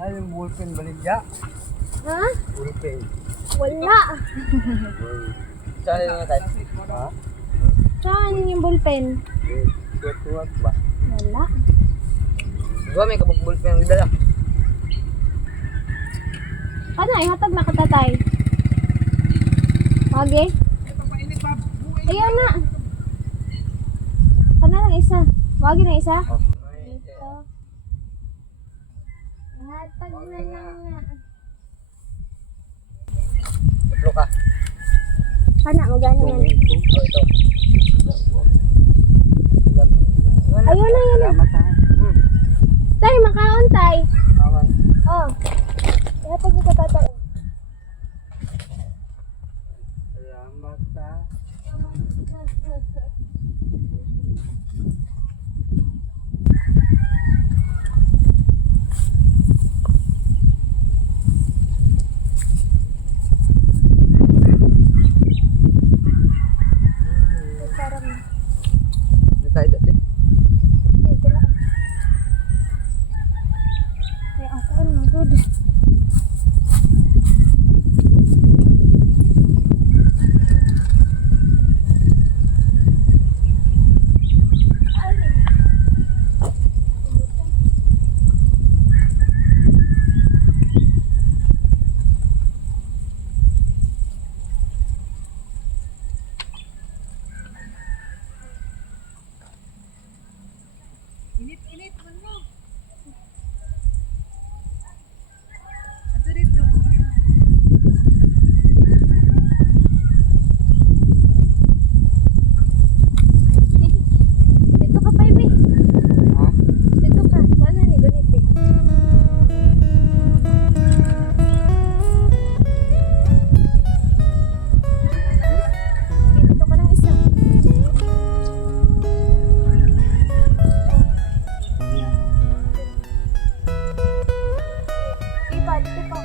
Ay, yung ballpen baligya. Ha? Ballpen. Wala. Saan yung tayo? Ha? Saan yung ballpen? Tuwag ba? Wala. Diba may kabog ballpen ang dala? Ano, ihatag na katatay. Okay. Ayaw na. Ano lang isa? Wagi na isa? Ito. Ihatag na lang nga. Tatlo ka. Kana, magano man. Oh, ito. Ayun na, yun na. Salamat ha. Tay, makaon tay. Okay. Oh. Ihatag na katatay. Salamat ha. Parang, Hindi tayo dati. dito lang. Kaya ako, ano, good. Init-init man mo. Ato dito. Dito ka, baby. Ha? Dito ka. Wala ni ganit eh. Dito ka ng isa. Iba, dito pa.